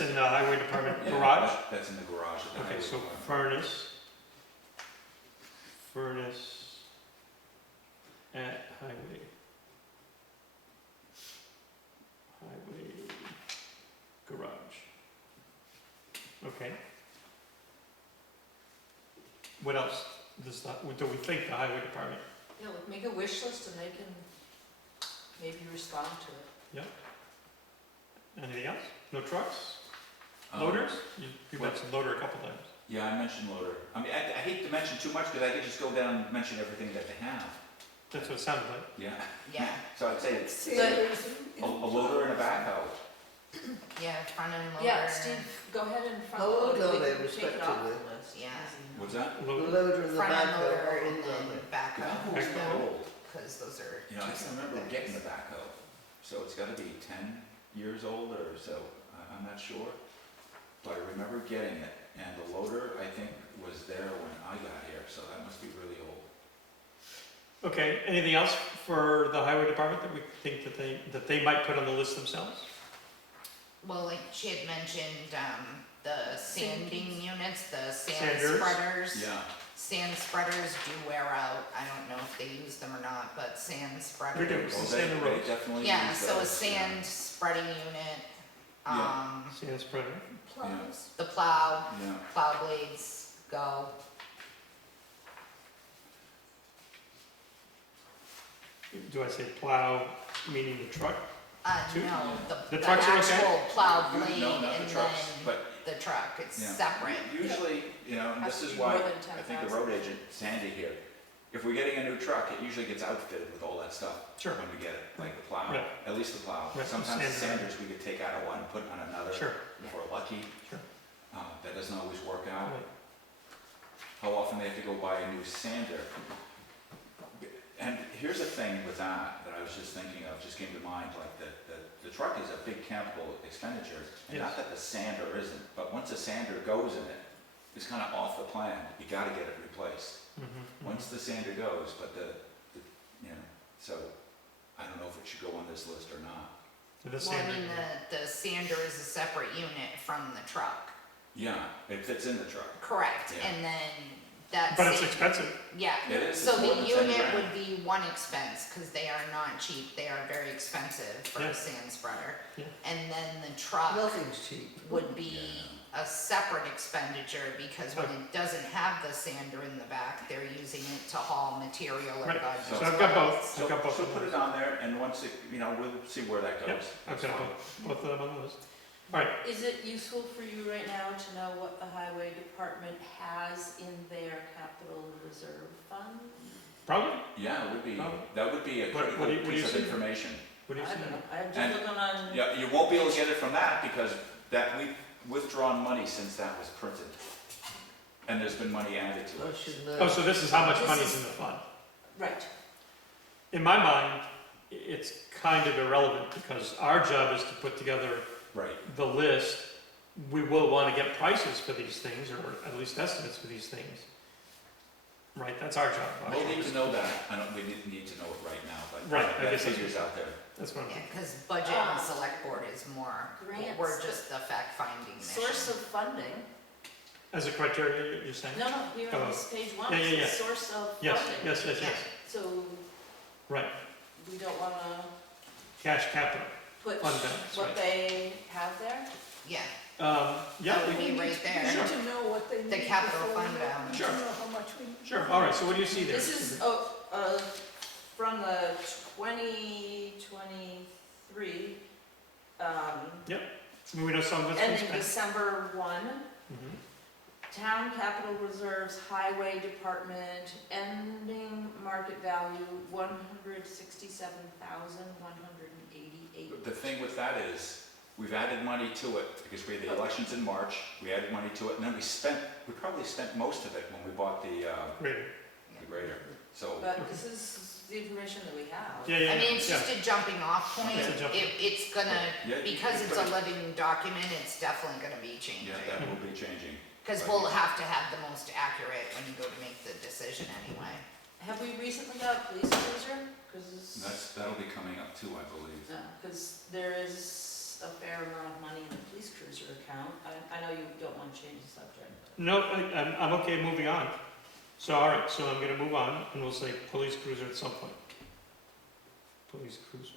that's in the highway department Yeah, garage? That's in the garage. at the Okay, highway so department. furnace at highway garage. Okay. What else do we think the highway department? Yeah, like make a wish list and they can maybe respond to it. Anything else? No trucks? Um, Loaders? You what- mentioned loader a couple times. Yeah, I mentioned loader. I mean, I hate to mention too much because I could just go down and mention everything that they have. That's what it sounded like. Yeah. Yeah, So I'd say it's Sanders a loader and a backhoe. yeah, front end loader. Yeah, Steve, go ahead and front Oh, load no, it, we they can take it respectively. off the list. Yeah. What's that? The Loader. loader and the Front end backhoe. loader all and the then other. backhoe, Backhoe's Backhoe. old. because those are. You know, I can remember getting the backhoe. So it's gotta be 10 years old or so. I'm not sure. But I remember getting it. And the loader, I think, was there when I got here. So that must be really old. Okay, anything else for the highway department that we think that they might put on the list themselves? Well, like she had mentioned, the sanding units, the sand Sanders. spreaders. Yeah. Sand spreaders do wear out. I don't know if they use them or not, but sand We spreaders. do. Well, Sand and roads. they definitely Yeah, use so a those, sand spreading unit, Yeah. Sand spreader. Plows. the plow, Yeah. plow blades go. Do I say plow, meaning the truck? Two? No, The the trucks are okay? actual plow Yeah. blade No, not and the trucks, then but the truck, it's Yeah. separate. usually, you know, and Has this to is be why more than I think the 10,000. road agent, Sandy here, if we're getting a new truck, it usually gets outfitted with all that stuff. Sure. When we get it, like the plow, Right. at least the plow. Right, Sometimes the sander. sanders we could take out of one, and put on another. Sure. If we're lucky. Sure. That doesn't always work out. Right. How often they have to go buy a new sander. And here's the thing with that I was just thinking of, just came to mind, like the truck is a big capital expenditure. And not Yes. that the sander isn't, but once a sander goes in it, it's kind of off the plan. You gotta get it replaced. Mhm. Once the sander goes, but you know, so I don't know if it should go on this list or not. The Well, I sander. mean, the sander is a separate unit from the truck. Yeah, it fits in the truck. Correct, Yeah. and then that But it's same- expensive. Yeah, It is, so it's more the than 10 unit grand. would be one expense, cause they are not cheap, they are very expensive for Yeah. a sand spreader. Yeah. And then the truck Nothing's cheap. would be a separate expenditure, because when it doesn't have the sander in the back, they're using it to haul material or Right. garbage. So I've got both. So, I've got both so of put those. it on there, and once it, you know, we'll see where that Yep, goes. I've That's got fine. both of them on the list. All right, Is it useful for you right now to know what the highway department has in their capital reserve fund? probably. Yeah, it would be, Oh. that would be a What do critical you piece of see? information. What do I you don't say? know, I'm just And- looking on, Yeah, you won't be able to get it from that because we've withdrawn money since that was printed. And there's been money added to I it. should know. Oh, so this is how much This money's is- in the fund. right, In my mind, it's kind of irrelevant because our job is to put together Right. the list. We will want to get prices for these things, or at least estimates for these things. Right, that's our job. We'll need to know that. We need to know it right now, but Right, I that guess that's- figure's out there. That's what I'm Yeah, thinking. cause budget and select board is more, Grants, we're but- just the fact finding mission. source of funding, As a criteria, you're saying? no, here on Oh. this page one, Yeah, it yeah, says source of Yes, funding. yes, yes, yes. So Right, we don't wanna cash capital, put fund balance, what right. they have there? Yeah, Yeah, that would we be can, right there. We need to know what they need. The capital before fund we balance. Sure. know how much we need. sure, all right, so what do you see there? This is, from the 2023, We know some of it's been ending spent. December 1, Mhm. town capital reserves, highway department, ending market value, 167,188. The thing with that is, we've added money to it because we had the elections in March. We added money to it, and then we probably spent most of it when we bought the Great, grader. So, But this is the information that we have. yeah, yeah, I mean, it's yeah. just a jumping off point, It's a jumping- it's gonna, yeah, because it's a living document, it's definitely gonna be yeah, changing. that will be changing. Cause we'll have to have the most accurate when you go to make the decision anyway. Have we recently got a police cruiser? Because, That'll be coming up too, I believe. there is a fair amount of money in the police cruiser account. account. I know you don't want to change the subject. No, I'm okay moving on. So, all right, so I'm gonna move on, and we'll say police cruiser at some point. Police cruiser.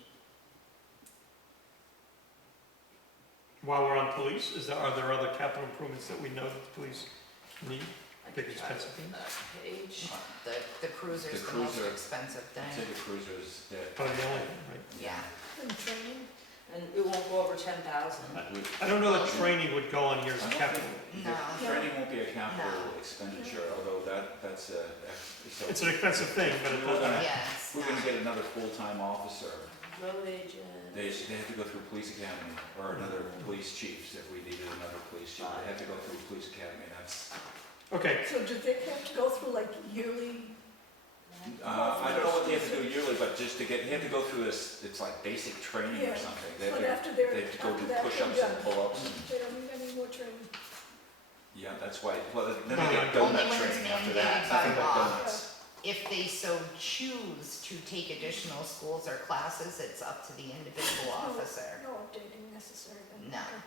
While we're on police, are there other capital improvements that we know that the police need? I Big can try expensive with things? that page. The cruiser's The the most cruiser- expensive I'd say thing. the cruisers that. Probably the only one, right? Yeah. And training, And it won't go over 10,000. I don't know that training would go on here as I a don't capital. think- No. Training won't be a capital No. expenditure, although that's a, so. It's an expensive thing, but it We're doesn't. gonna- Yes. We're gonna get another full-time officer. Road agent. They have to go through police academy, or another police chiefs, if we needed another police chief, they have to go through police academy, that's, Okay, so do they have to go through like yearly? I don't know what they have to do yearly, but just to get, they have to go through this, it's like basic training or Yeah. something. They But have after to, they're, they have to go after do that, push-ups they're and done. pull-ups and, They don't need any more training. yeah, that's why, well, then No, they get no, only donut when it's training after mandated that, by nothing but law. donuts. If they so choose to take additional schools or classes, it's up to the individual officer. No updating necessary then? No. Okay.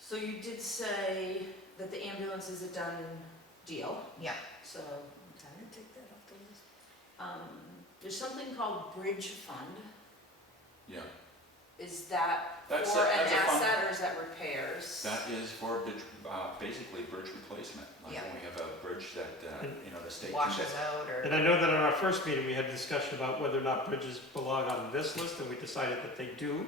So you did say that the ambulance is a done deal, Yeah. so, I okay. can take that off the list. There's something called bridge fund. Yeah, Is that That's for a- an that's a fund. asset or is that repairs? that is for bridge, basically bridge replacement, like Yeah. when we have a bridge that, you know, the state. can Washes get- out or. and I know that on our first meeting, we had a discussion about whether or not bridges belong on this list, and we decided that they do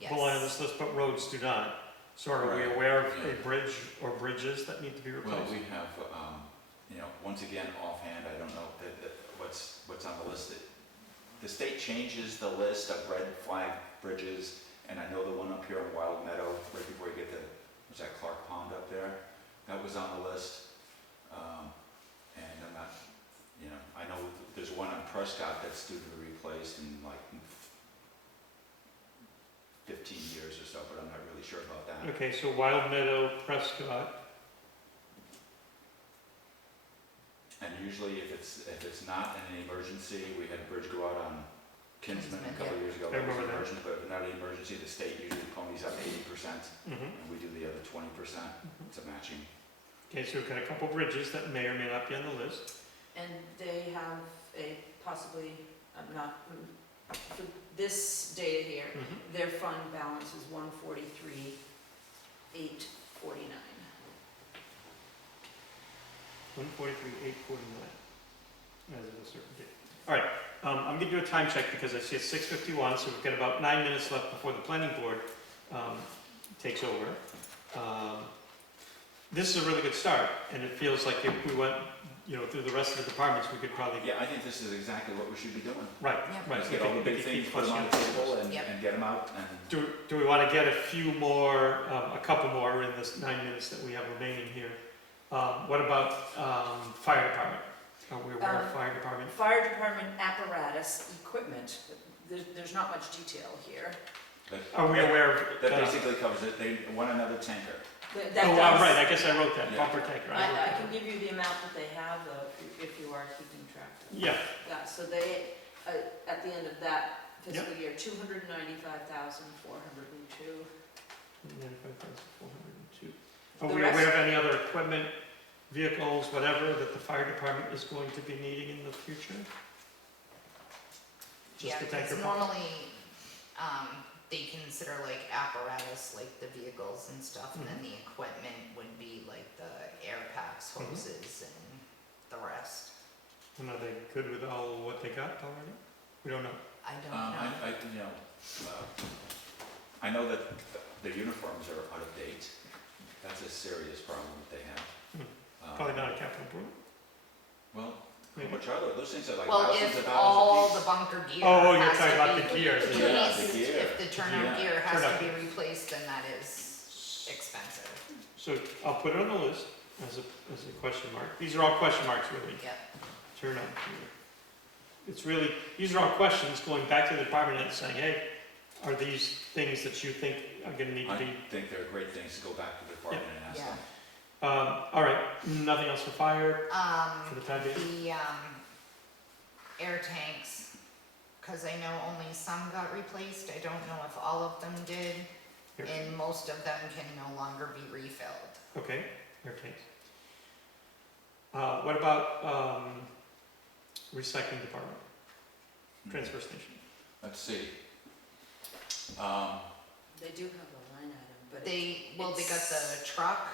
belong on this Yes. list, but roads do not. So are we Right. aware of Yeah. a bridge or bridges that need to be Well, replaced? we have, you know, once again, offhand, I don't know what's on the list. The state changes the list of red flag bridges, and I know the one up here in Wild Meadow, right before you get to, was that Clark Pond up there? That was on the list. And I'm not, you know, I know there's one on Prescott that's due to be replaced in like 15 years or so, but I'm not really sure about that. Okay, so Wild Meadow, Prescott, And usually if it's not an emergency, we had a bridge go out on Kinsman a couple of years ago. I That was remember an that. emergency, but if not an emergency, the state usually ponies up 80%, mhm. and we do the other 20%. It's a matching. Okay, so we've got a couple bridges that may or may not be on the list. And they have a possibly, not, for this data here, Mhm. their fund balance is 143,849. 143,849, as of a certain date. All right, I'm gonna do a time check because I see it's 6:51, so we've got about 9 minutes left before the planning board takes over. This is a really good start, and it feels like if we went, you know, through the rest of the departments, we could probably, Yeah, I think this is exactly what we should be doing. right, Yeah. right. Let's we get all could- the we big could things, keep put them on the flushing it. table and Yep. get them out, and Do we want to get a few more, a couple more in this 9 minutes that we have remaining here? What about fire department? Are we aware of fire department? Fire department apparatus, equipment, there's not much detail here. Are we aware of? that basically covers it. They want another tanker. That Oh, does- right, I guess I wrote that, Yeah. bumper tanker. I wrote I that. can give you the amount that they have, though, if you are keeping track. Yeah, Yeah, so they, at the end of that fiscal year, 295,402. 95,402. Are The we rest- aware of any other equipment, vehicles, whatever, that the fire department is going to be needing in the future? Yeah, Just the tanker because pump? normally, they consider like apparatus, like the vehicles and stuff, and then the equipment would be like the air packs, Mhm. hoses, and the rest. And are they good with all what they got already? We don't know. I don't know. You know, I know that the uniforms are out of date. That's a serious problem that they have. Probably not a capital improvement. Well, how Maybe. much are those? Those things are like Well, thousands if of all dollars the a bunker gear Oh, you're has talking to about be- the gears. if Yeah, needs- the gear. If the turnout Yeah. gear has Turnout to be gear. replaced, then that is expensive. So I'll put it on the list as a question mark. These are all question marks, really. Yep. Turn on here. It's really, these are all questions going back to the department and saying, hey, are these things that you think are gonna need to I be? think they're great things to go back to the department and ask Yeah. them. All right, nothing else for fire for the time being? The, air tanks, cause I know only some got replaced, I don't know if all of them did. Here. and most of them can no longer be refilled. Okay, air tanks. What about, recycling department, transfer station? Let's see. They do have a line item, but They got the truck,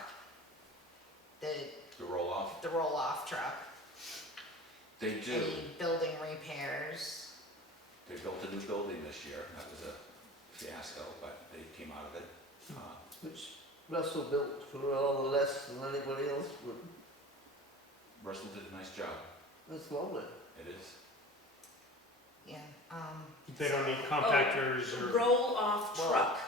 the The roll-off, roll-off truck, they do. any building repairs. They built a new building this year, that was a fiasco, but they came out of it. Which Russell built for all less than anybody else would. Russell did a nice job, That's lovely. it is. Yeah, They don't need compactors or, roll-off Well- truck.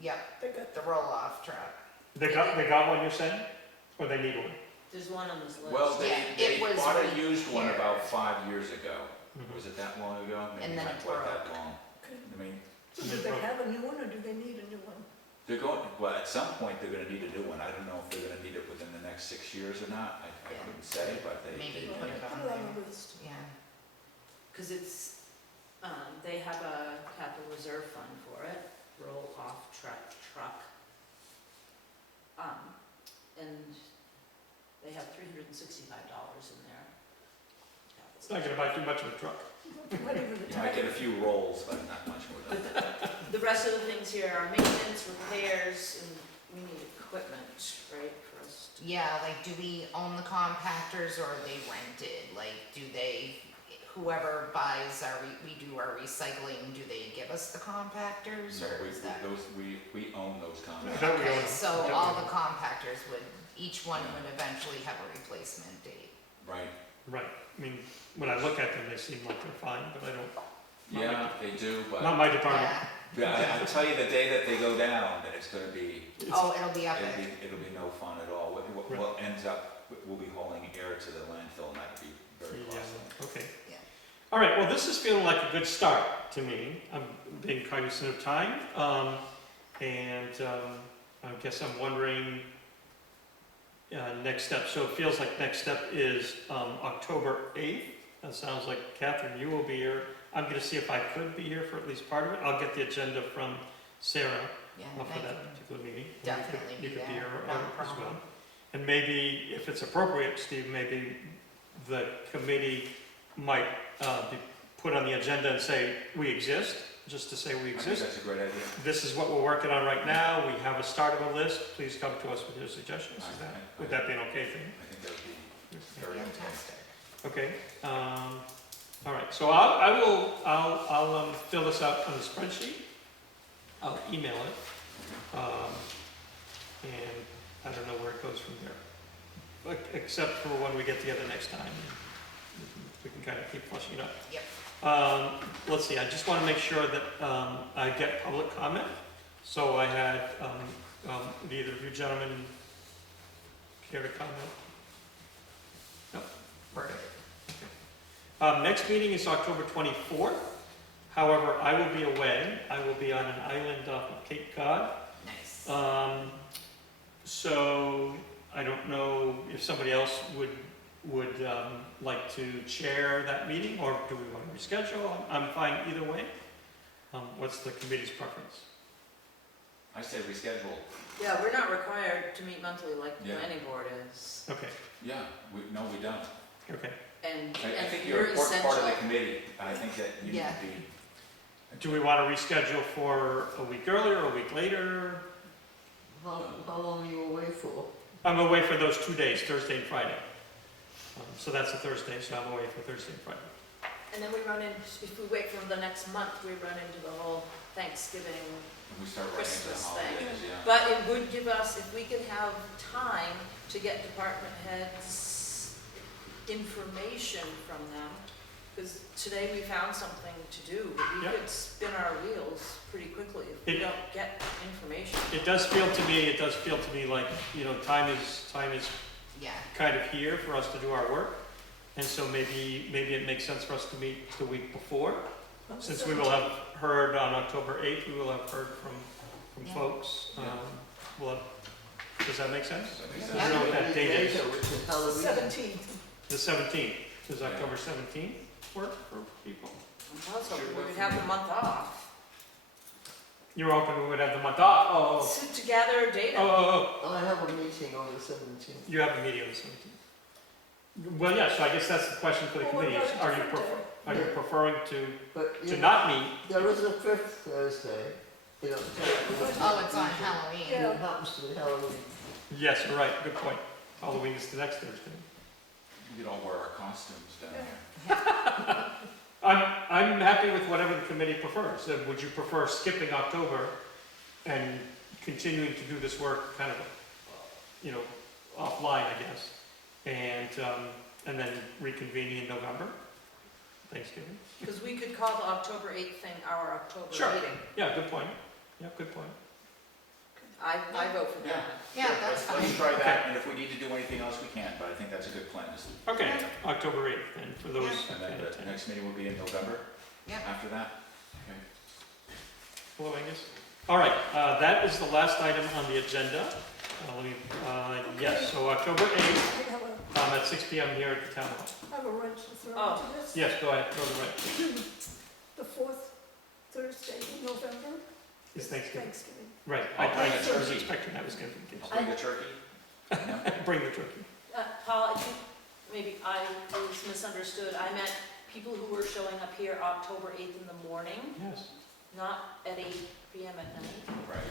yep, They got, the roll-off truck. they got one, you're saying? Or they need one? There's one on this list. Well, Yeah, they it was bought a right used one here. about 5 years ago. Mhm. Was it that long ago? Maybe And then not it quite that broke. long. okay. I mean, So do they have a new one or do they need a new one? they're going, well, at some point, they're gonna need a new one. I don't know if they're gonna need it within the next 6 years or not. I Yeah. couldn't say, but they. Maybe they- put it Put on it on there. the list. Yeah, Because it's, they have a capital reserve fund for it, roll-off truck. And they have $365 in there. It's not gonna buy too much of a truck. Ready for the You might get a time. few rolls, but not much more than that. The rest of the things here are maintenance, repairs, and we need equipment, right, for us to. yeah, like, do we own the compactors or are they rented? Like, do they, whoever buys we do our recycling, do they give us the compactors No, or is that? we own those contracts. That we Okay, own. so That all we the compactors would, each one Yeah. would eventually have a replacement date. Right, Right, I mean, when I look at them, they seem like they're fine, but I don't, yeah, they do, but, not my department. Yeah, yeah, I'll tell you, the day that they go down, then it's gonna be, oh, it'll be epic. it'll be no fun at all. What ends up, we'll be hauling air to the landfill, and that'd be very Yeah, costly. okay. Yeah. All right, well, this is feeling like a good start to me. I'm being cognizant of time. I guess I'm wondering, next step. So it feels like next step is October 8th. That sounds like, Catherine, you will be here. I'm gonna see if I could be here for at least part of it. I'll get the agenda from Sarah Yeah, for thank that you. particular meeting. Definitely You be could be there, here not a as well. problem. And maybe, if it's appropriate, Steve, maybe the committee might be put on the agenda and say, we exist, just to say we I think exist. that's a great idea. This is what we're working on right now. We have a start of a list. Please come to us with your suggestions. Is that, would that be an okay thing? I think that would be very okay. Fantastic. Okay, all right, so I'll fill this out on the spreadsheet. I'll email it. And I don't know where it goes from there. But except for when we get together next time, we can kind of keep flushing it up. Yep. Let's see, I just want to make sure that I get public comment. So I had, do either of you gentlemen care to comment? Perfect. Next meeting is October 24th. However, I will be away. I will be on an island off of Cape Cod. Nice. So I don't know if somebody else would like to chair that meeting, or do we want to reschedule? I'm fine either way. What's the committee's preference? I say reschedule. Yeah, we're not required to meet monthly like the Yeah. planning board is. Okay, Yeah, we don't. okay. And I think and you're an important part of the essential. committee. I think that you need Yeah. to be, Do we want to reschedule for a week earlier, a week later? How long are you away for? I'm away for those 2 days, Thursday and Friday. So that's a Thursday, so I'm away for Thursday and Friday. And then we run in, if we wait for the next month, we run into the whole Thanksgiving. we start running into the Christmas thing. holidays, yeah. But it would give us, if we could have time to get department heads information from them, because today we found something to do, but we Yep. could spin our wheels pretty quickly if we It- don't get information. It does feel to me like, time is Yeah. kind of here for us to do our work. And so maybe it makes sense for us to meet the week before. Since we will have heard on October 8th, we will have heard from Yeah. folks. Does that make sense? That makes I sense. don't know what that date is. Later, which is Halloween. 17th. The 17th. Does Yeah. October 17th work for people? I was hoping we would have the month off. You're open, we would have the month off, oh, To gather oh, data. oh, I have a meeting on the 17th. you have a meeting on the 17th. Well, yeah, so I guess that's the question for the Well, what committee, is about a are you different are you preferring But to you not meet? there is a 5th Thursday in October. Oh, it's on Halloween. Yeah. It happens to be Halloween. Yes, you're right, good point. Halloween is the next Thursday. We could all wear our costumes down here. I'm happy with whatever the committee prefers. Would you prefer skipping October and continuing to do this work kind of, offline, I guess? And then reconvening in November, Thanksgiving? Because we could call the October 8th thing our October Sure. meeting. Yeah, good point. Yeah, good point. I vote for that. Yeah, Sure, that's let's fine. try that, and if we need to do anything else, we can, but I think that's a good plan. Okay, October 8th, and for those. And then the next meeting will be in November? Yeah. After that? Okay. Hello, Angus. All right, that is the last item on the agenda. Yes, so October 8th, I have at 6 PM here at the town hall. a wrench to throw Oh. into this. Yes, go ahead, throw the right. The fourth Thursday in November It's is Thanksgiving. Thanksgiving. Right, I'll bring a I was turkey. expecting that was going to be the case. Bring the turkey? No? Bring the turkey. Paul, I think maybe I was misunderstood. I meant people who were showing up here October 8th in the morning, Yes. not at 8 PM at night. Right.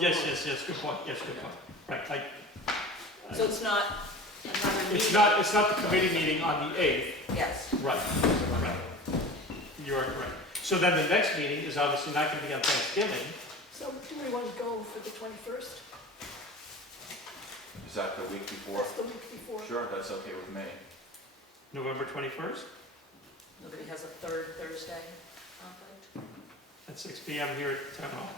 Yes, good point, yes, good point. Right, So it's not another meeting? it's not the committee meeting on the 8th, Yes. right, right. You are correct. So then the next meeting is obviously not going to be on Thanksgiving. So do we want to go for the 21st? Is that the week before? That's the week before. Sure, that's okay with me. November 21st Nobody has a third Thursday conflict? at 6 PM here at the town hall.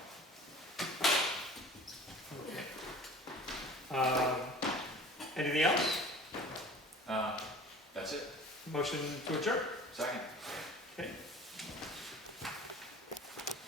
Okay. Anything else? That's it. Motion to adjourn. Second.